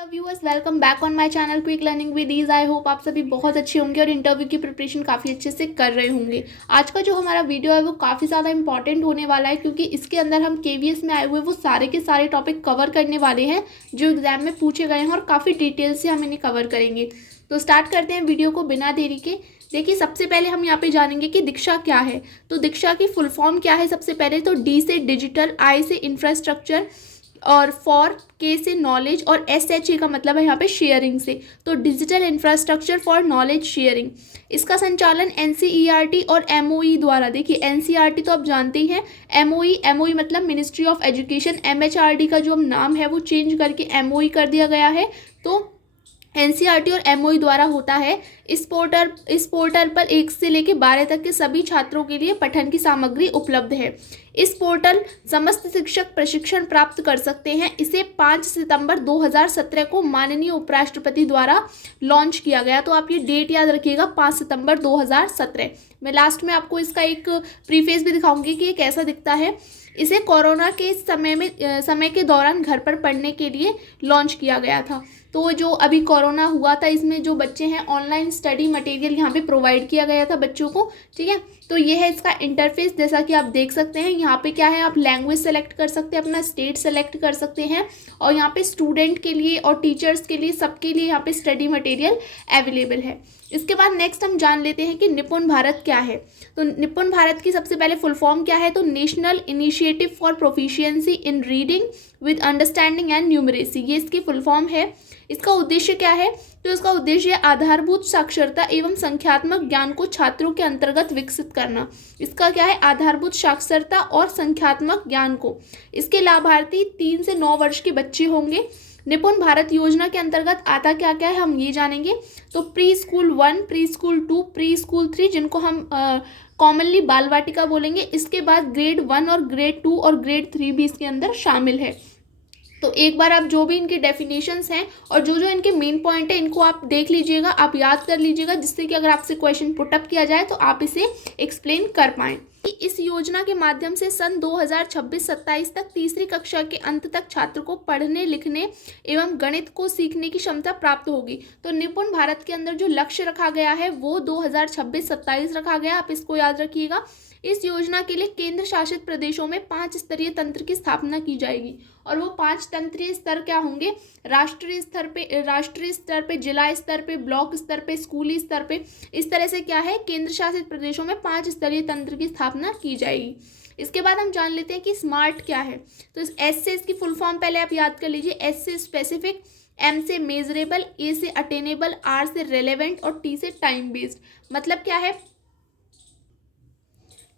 Viewers, welcome back on my channel quick learning with ease. I hope आप सभी बहुत अच्छे होंगे और इंटरव्यू की प्रिपरेशन काफ़ी अच्छे से कर रहे होंगे। आज का जो हमारा वीडियो है वो काफ़ी ज़्यादा इंपॉर्टेंट होने वाला है, क्योंकि इसके अंदर हम केवीएस में आए हुए वो सारे के सारे टॉपिक कवर करने वाले हैं जो एग्जाम में पूछे गए हैं और काफ़ी डिटेल से हम इन्हें कवर करेंगे। तो स्टार्ट करते हैं वीडियो को बिना देरी के। देखिए, सबसे पहले हम यहाँ पे जानेंगे कि दीक्षा क्या है। तो दीक्षा की फुल फॉर्म क्या है। सबसे पहले तो डी से डिजिटल, आई से इंफ्रास्ट्रक्चर और फॉर के से नॉलेज और एस एच ए का मतलब है यहाँ पे शेयरिंग से। तो digital infrastructure for knowledge sharing, इसका संचालन एनसीईआरटी और एमओई द्वारा। देखिए, एनसीईआरटी तो आप जानते ही हैं, एमओई मतलब मिनिस्ट्री ऑफ एजुकेशन, एमएचआरडी का जो नाम है वो चेंज करके एमओई कर दिया गया है। तो एनसीईआरटी और एमओई द्वारा होता है। इस पोर्टल पर 1 से लेकर 12 तक के सभी छात्रों के लिए पठन की सामग्री उपलब्ध है। इस पोर्टल समस्त शिक्षक प्रशिक्षण प्राप्त कर सकते हैं। इसे 5 सितंबर 2017 को माननीय उपराष्ट्रपति द्वारा लॉन्च किया गया। तो आप ये डेट याद रखिएगा, 5 सितंबर 2017। मैं लास्ट में आपको इसका एक प्रीफेस भी दिखाऊंगी कि ये कैसा दिखता है। इसे कोरोना के समय के दौरान घर पर पढ़ने के लिए लॉन्च किया गया था। तो जो अभी कोरोना हुआ था, इसमें जो बच्चे हैं ऑनलाइन स्टडी मटेरियल यहाँ पे प्रोवाइड किया गया था बच्चों को। ठीक है, तो ये है इसका इंटरफेस। जैसा कि आप देख सकते हैं, यहाँ पे क्या है, आप लैंग्वेज सेलेक्ट कर सकते हैं, अपना स्टेट सेलेक्ट कर सकते हैं, और यहाँ पे स्टूडेंट के लिए और टीचर्स के लिए, सबके लिए यहाँ पे स्टडी मटेरियल अवेलेबल है। इसके बाद नेक्स्ट हम जान लेते हैं कि निपुण भारत क्या है। तो निपुण भारत की सबसे पहले फुल फॉर्म क्या है। तो national initiative for proficiency in reading with understanding and numeracy, ये इसकी फुल फॉर्म है। इसका उद्देश्य क्या है। तो इसका उद्देश्य आधारभूत साक्षरता एवं संख्यात्मक ज्ञान को छात्रों के अंतर्गत विकसित करना। इसका क्या है, आधारभूत साक्षरता और संख्यात्मक ज्ञान को। इसके लाभार्थी 3 से 9 वर्ष के बच्चे होंगे। निपुण भारत योजना के अंतर्गत आता क्या क्या है हम ये जानेंगे। तो pre school 1, pre school 2, pre school 3, जिनको हम कॉमनली बाल वाटिका बोलेंगे। इसके बाद ग्रेड 1 और ग्रेड 2 और ग्रेड 3 भी इसके अंदर शामिल है। तो एक बार आप जो भी इनके डेफिनेशंस हैं और जो जो इनके मेन पॉइंट है, इनको आप देख लीजिएगा, आप याद कर लीजिएगा, जिससे कि अगर आपसे क्वेश्चन पुटअप किया जाए तो आप इसे एक्सप्लेन कर पाएँ। इस योजना के माध्यम से सन 2026-27 तक तीसरी कक्षा के अंत तक छात्र को पढ़ने, लिखने एवं गणित को सीखने की क्षमता प्राप्त होगी। तो निपुण भारत के अंदर जो लक्ष्य रखा गया है वो 2026-27 रखा गया, आप इसको याद रखिएगा। इस योजना के लिए केंद्र शासित प्रदेशों में 5 स्तरीय तंत्र की स्थापना की जाएगी, और वो 5 तंत्रीय स्तर क्या होंगे। राष्ट्रीय स्तर पे, जिला स्तर पे, ब्लॉक स्तर पे, स्कूली स्तर पे। इस तरह से क्या है, केंद्र शासित प्रदेशों में 5 स्तरीय तंत्र की स्थापना की जाएगी। इसके बाद हम जान लेते हैं कि स्मार्ट क्या है। तो इस एस से इसकी फुल फॉर्म पहले आप याद कर लीजिए। एस से स्पेसिफिक, एम से मेजरेबल, ए से अटेनेबल, आर से रेलेवेंट और टी से टाइम बेस्ड। मतलब क्या है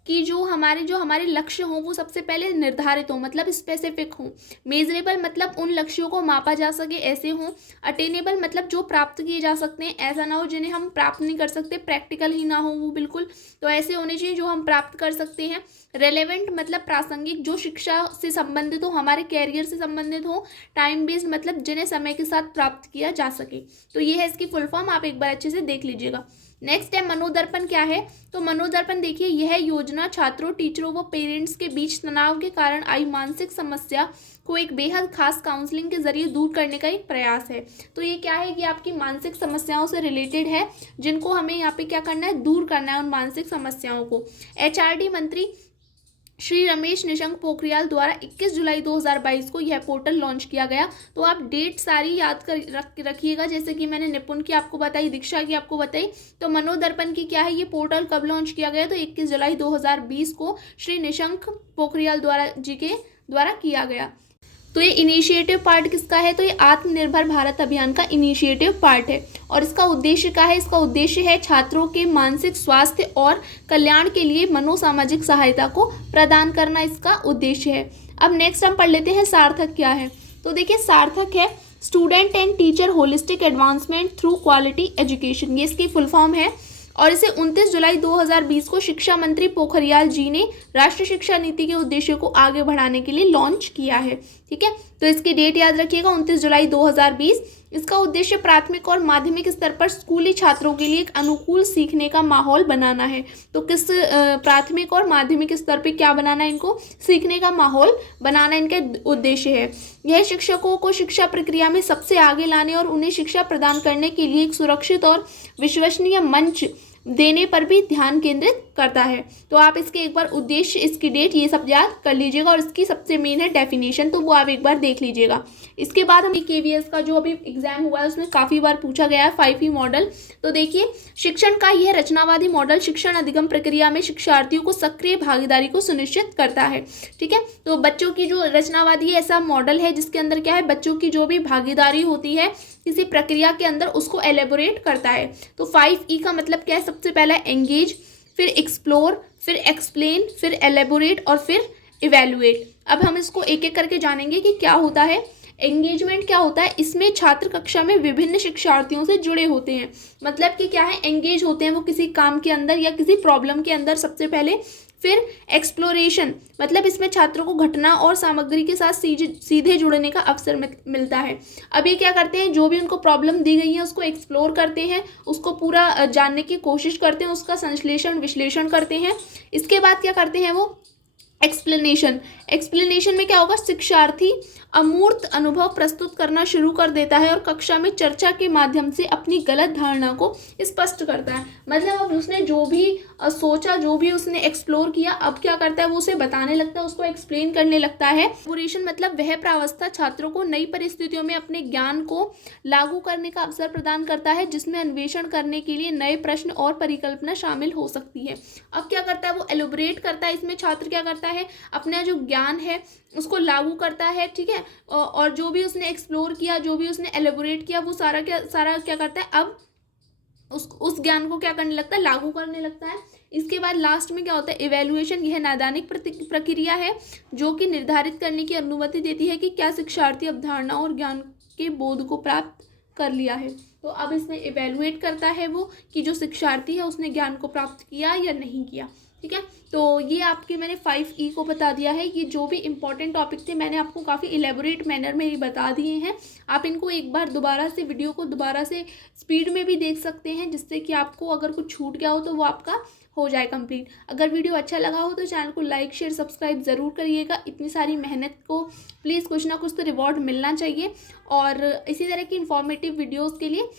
कि जो हमारे लक्ष्य हों वो सबसे पहले निर्धारित हों, मतलब स्पेसिफिक हों। मेजरेबल मतलब उन लक्ष्यों को मापा जा सके, ऐसे हों। अटेनेबल मतलब जो प्राप्त किए जा सकते हैं, ऐसा ना हो जिन्हें हम प्राप्त नहीं कर सकते, प्रैक्टिकल ही ना हो वो बिल्कुल, तो ऐसे होने चाहिए जो हम प्राप्त कर सकते हैं। रेलेवेंट मतलब प्रासंगिक, जो शिक्षा से संबंधित हो, हमारे कैरियर से संबंधित हो। टाइम बेस्ड मतलब जिन्हें समय के साथ प्राप्त किया जा सके। तो ये है इसकी फुल फॉर्म, आप एक बार अच्छे से देख लीजिएगा। नेक्स्ट है मनोदर्पण क्या है। तो मनोदर्पण देखिए, यह योजना छात्रों, टीचरों व पेरेंट्स के बीच तनाव के कारण आई मानसिक समस्या को एक बेहद खास काउंसलिंग के जरिए दूर करने का एक प्रयास है। तो ये क्या है कि आपकी मानसिक समस्याओं से रिलेटेड है, जिनको हमें यहाँ पे क्या करना है, दूर करना है उन मानसिक समस्याओं को। एचआरडी मंत्री श्री रमेश निशंक पोखरियाल द्वारा 21 जुलाई 2022 को यह पोर्टल लॉन्च किया गया। तो आप डेट सारी याद कर रखिएगा, जैसे कि मैंने निपुण की आपको बताई, दीक्षा की आपको बताई। तो मनोदर्पण की क्या है, ये पोर्टल कब लॉन्च किया गया। तो 21 जुलाई 2020 को श्री निशंक पोखरियाल द्वारा किया गया। तो ये इनिशिएटिव पार्ट किसका है। तो ये आत्मनिर्भर भारत अभियान का इनिशिएटिव पार्ट है, और इसका उद्देश्य क्या है। इसका उद्देश्य है छात्रों के मानसिक स्वास्थ्य और कल्याण के लिए मनोसामाजिक सहायता को प्रदान करना, इसका उद्देश्य है। अब नेक्स्ट हम पढ़ लेते हैं सार्थक क्या है। तो देखिए, सार्थक है student and teacher holistic advancement through quality education, ये इसकी फुल फॉर्म है। और इसे 29 जुलाई 2020 को शिक्षा मंत्री पोखरियाल जी ने राष्ट्रीय शिक्षा नीति के उद्देश्य को आगे बढ़ाने के लिए लॉन्च किया है। ठीक है। तो इसकी डेट याद रखिएगा 29 जुलाई 2020। इसका उद्देश्य प्राथमिक और माध्यमिक स्तर पर स्कूली छात्रों के लिए एक अनुकूल सीखने का माहौल बनाना है। तो किस प्राथमिक और माध्यमिक स्तर पे क्या बनाना है, इनको सीखने का माहौल बनाना इनका उद्देश्य है। यह शिक्षकों को शिक्षा प्रक्रिया में सबसे आगे लाने और उन्हें शिक्षा प्रदान करने के लिए एक सुरक्षित और विश्वसनीय मंच देने पर भी ध्यान केंद्रित करता है। तो आप इसके एक बार उद्देश्य, इसकी डेट, ये सब याद कर लीजिएगा। और इसकी सबसे मेन है डेफिनेशन, तो वो आप एक बार देख लीजिएगा। इसके बाद हम KVS का जो अभी एग्जाम हुआ है उसमें काफ़ी बार पूछा गया है 5E मॉडल। तो देखिए, शिक्षण का यह रचनावादी मॉडल शिक्षण अधिगम प्रक्रिया में शिक्षार्थियों को सक्रिय भागीदारी को सुनिश्चित करता है। ठीक है, तो बच्चों की जो रचनावादी ऐसा मॉडल है जिसके अंदर क्या है, बच्चों की जो भी भागीदारी होती है किसी प्रक्रिया के अंदर उसको एलेबोरेट करता है। तो 5E का मतलब क्या है, सबसे पहला एंगेज, फिर एक्सप्लोर, फिर एक्सप्लेन, फिर एलेबोरेट और फिर इवेलुएट। अब हम इसको एक एक करके जानेंगे कि क्या होता है। एंगेजमेंट क्या होता है, इसमें छात्र कक्षा में विभिन्न शिक्षार्थियों से जुड़े होते हैं। मतलब कि क्या है, एंगेज होते हैं वो किसी काम के अंदर या किसी प्रॉब्लम के अंदर सबसे पहले। फिर एक्सप्लोरेशन, मतलब इसमें छात्रों को घटना और सामग्री के साथ सीधे जुड़ने का अवसर मिलता है। अब ये क्या करते हैं, जो भी उनको प्रॉब्लम दी गई है उसको एक्सप्लोर करते हैं, उसको पूरा जानने की कोशिश करते हैं, उसका संश्लेषण विश्लेषण करते हैं। इसके बाद क्या करते हैं वो, एक्सप्लेनेशन। एक्सप्लेनेशन में क्या होगा, शिक्षार्थी अमूर्त अनुभव प्रस्तुत करना शुरू कर देता है और कक्षा में चर्चा के माध्यम से अपनी गलत धारणा को स्पष्ट करता है। मतलब अब उसने जो भी सोचा, जो भी उसने एक्सप्लोर किया, अब क्या करता है वो उसे बताने लगता है, उसको एक्सप्लेन करने लगता है। एलैबोरेशन मतलब वह प्रावस्था छात्रों को नई परिस्थितियों में अपने ज्ञान को लागू करने का अवसर प्रदान करता है, जिसमें अन्वेषण करने के लिए नए प्रश्न और परिकल्पना शामिल हो सकती है। अब क्या करता है वो एलैबोरेट करता है, इसमें छात्र क्या करता है, अपना जो ज्ञान है उसको लागू करता है। ठीक है, और जो भी उसने एक्सप्लोर किया, जो भी उसने एलेबोरेट किया, वो सारा क्या करता है, अब उस ज्ञान को क्या करने लगता है, लागू करने लगता है। इसके बाद लास्ट में क्या होता है, इवैल्यूएशन। यह नैदानिक प्रक्रिया है जो कि निर्धारित करने की अनुमति देती है कि क्या शिक्षार्थी अवधारणा और ज्ञान के बोध को प्राप्त कर लिया है। तो अब इसमें इवैल्यूएट करता है वो कि जो शिक्षार्थी है उसने ज्ञान को प्राप्त किया या नहीं किया। ठीक है, तो ये आपके मैंने 5E को बता दिया है। ये जो भी इंपॉर्टेंट टॉपिक थे मैंने आपको काफ़ी इलेबोरेट मैनर में ही बता दिए हैं। आप इनको एक बार दोबारा से वीडियो को दोबारा से स्पीड में भी देख सकते हैं, जिससे कि आपको अगर कुछ छूट गया हो तो वो आपका हो जाए कंप्लीट। अगर वीडियो अच्छा लगा हो तो चैनल को लाइक शेयर सब्सक्राइब ज़रूर करिएगा। इतनी सारी मेहनत को प्लीज़ कुछ ना कुछ तो रिवॉर्ड मिलना चाहिए। और इसी तरह की इन्फॉर्मेटिव वीडियोज़ के लिए